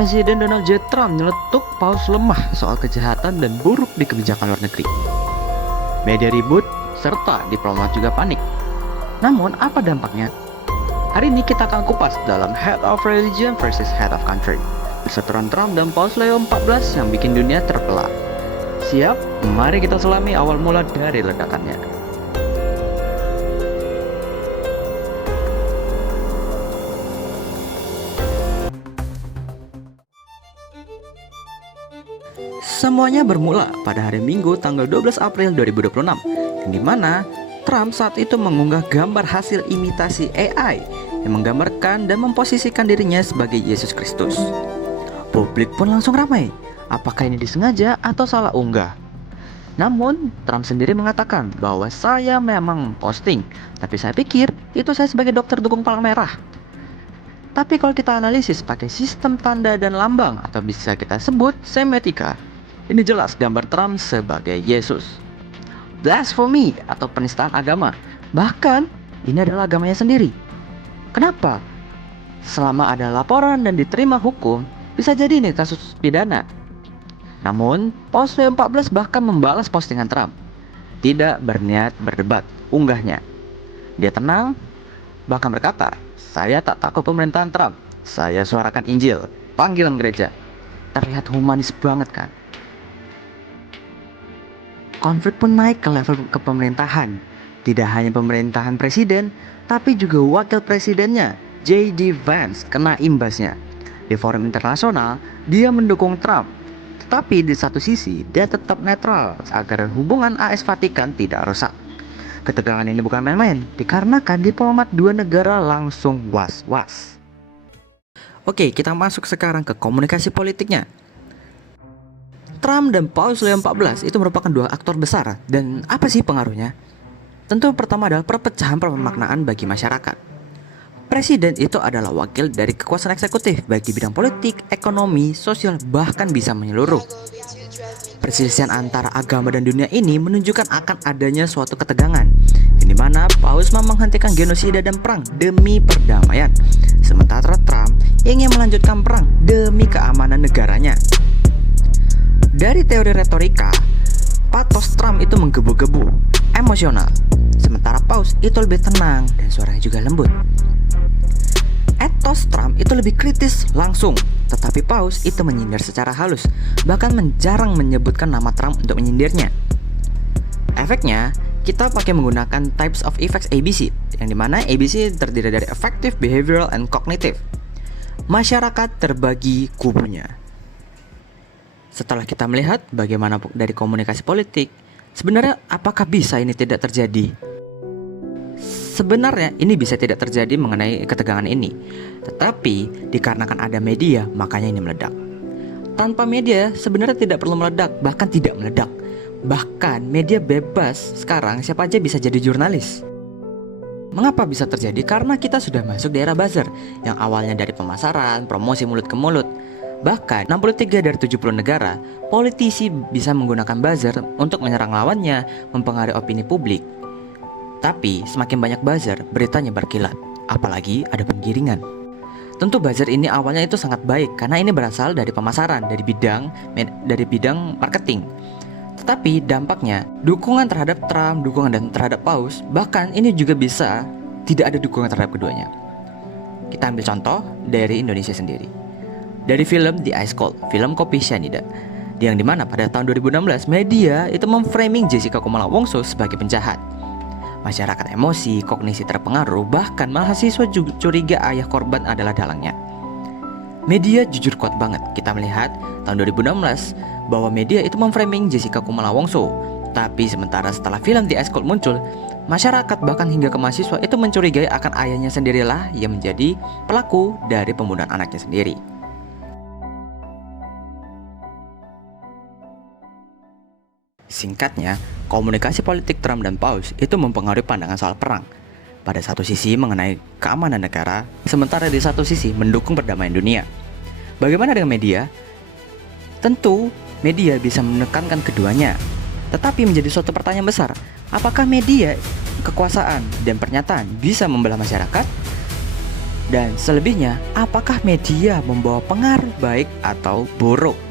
Presiden Donald J. Trump nyeletuk paus lemah soal kejahatan dan buruk di kebijakan luar negeri. Media ribut, serta diplomat juga panik. Namun, apa dampaknya? Hari ini kita akan kupas dalam Head of Religion versus Head of Country, perseteruan Trump dan Paus Leo XIV yang bikin dunia terbelah. Siap? Mari kita selami awal mula dari ledakannya. Semuanya bermula pada hari Minggu tanggal 12 April 2026, yang dimana Trump saat itu mengunggah gambar hasil imitasi AI yang menggambarkan dan memposisikan dirinya sebagai Yesus Kristus. Publik pun langsung ramai, apakah ini disengaja atau salah unggah? Namun, Trump sendiri mengatakan bahwa saya memang posting, tapi saya pikir itu saya sebagai dokter dukung palang merah. Tapi kalau kita analisis pakai sistem tanda dan lambang atau bisa kita sebut semiotika, ini jelas gambar Trump sebagai Yesus. Blasphemy atau penistaan agama. Bahkan, ini adalah agamanya sendiri. Kenapa? Selama ada laporan dan diterima hukum, bisa jadi ini kasus pidana. Namun, Paus Leo XIV bahkan membalas postingan Trump. Tidak berniat berdebat, unggahnya. Dia tenang, bahkan berkata, saya tak takut pemerintahan Trump. Saya suarakan Injil, panggilan gereja. Terlihat humanis banget kan? Konflik pun naik ke level kepemerintahan. Tidak hanya pemerintahan presiden, tapi juga wakil presidennya, J.D. Vance, kena imbasnya. Di forum internasional, dia mendukung Trump. Tetapi di satu sisi, dia tetap netral agar hubungan AS Vatikan tidak rusak. Ketegangan ini bukan main-main, dikarenakan diplomat dua negara langsung was-was. Oke, kita masuk sekarang ke komunikasi politiknya. Trump dan Paus Leo XIV itu merupakan dua aktor besar. Dan apa sih pengaruhnya? Tentu pertama adalah perpecahan pemaknaan bagi masyarakat. Presiden itu adalah wakil dari kekuasaan eksekutif, baik di bidang politik, ekonomi, sosial, bahkan bisa menyeluruh. Perselisihan antara agama dan dunia ini menunjukkan akan adanya suatu ketegangan, di mana Paus mau menghentikan genosida dan perang demi perdamaian, sementara Trump ingin melanjutkan perang demi keamanan negaranya. Dari teori retorika, patos Trump itu menggebu-gebu, emosional, sementara Paus itu lebih tenang dan suaranya juga lembut. Etos Trump itu lebih kritis langsung, tetapi Paus itu menyindir secara halus, bahkan jarang menyebutkan nama Trump untuk menyindirnya. Efeknya, kita pakai menggunakan Types of Effects ABC, yang dimana ABC terdiri dari Affective, Behavioral, and Cognitive. Masyarakat terbagi kubunya. Setelah kita melihat bagaimana dari komunikasi politik, sebenarnya apakah bisa ini tidak terjadi? Sebenarnya ini bisa tidak terjadi mengenai ketegangan ini, tetapi dikarenakan ada media, makanya ini meledak. Tanpa media sebenarnya tidak perlu meledak, bahkan tidak meledak. Bahkan media bebas sekarang siapa aja bisa jadi jurnalis. Mengapa bisa terjadi? Karena kita sudah masuk di era buzzer, yang awalnya dari pemasaran, promosi mulut ke mulut. Bahkan 63 dari 70 negara, politisi bisa menggunakan buzzer untuk menyerang lawannya, mempengaruhi opini publik. Tapi semakin banyak buzzer, beritanya berkilat, apalagi ada penggiringan. Tentu buzzer ini awalnya itu sangat baik karena ini berasal dari pemasaran, dari bidang marketing. Tetapi dampaknya, dukungan terhadap Trump, dukungan dan terhadap Paus, bahkan ini juga bisa tidak ada dukungan terhadap keduanya. Kita ambil contoh dari Indonesia sendiri. Dari film The Ice Cold, film kopi cyanida, yang dimana pada tahun 2016 media itu memframing Jessica Kumala Wongso sebagai penjahat. Masyarakat emosi, kognisi terpengaruh, bahkan mahasiswa juga curiga ayah korban adalah dalangnya. Media jujur kuat banget. Kita melihat tahun 2016 bahwa media itu memframing Jessica Kumala Wongso. Tapi sementara setelah film The Ice Cold muncul, masyarakat bahkan hingga ke mahasiswa itu mencurigai akan ayahnya sendirilah yang menjadi pelaku dari pembunuhan anaknya sendiri. Singkatnya, komunikasi politik Trump dan Paus itu mempengaruhi pandangan soal perang. Pada satu sisi mengenai keamanan negara, sementara di satu sisi mendukung perdamaian dunia. Bagaimana dengan media? Tentu, media bisa menekankan keduanya. Tetapi menjadi suatu pertanyaan besar, apakah media, kekuasaan, dan pernyataan bisa membelah masyarakat? Dan selebihnya, apakah media membawa pengaruh baik atau buruk?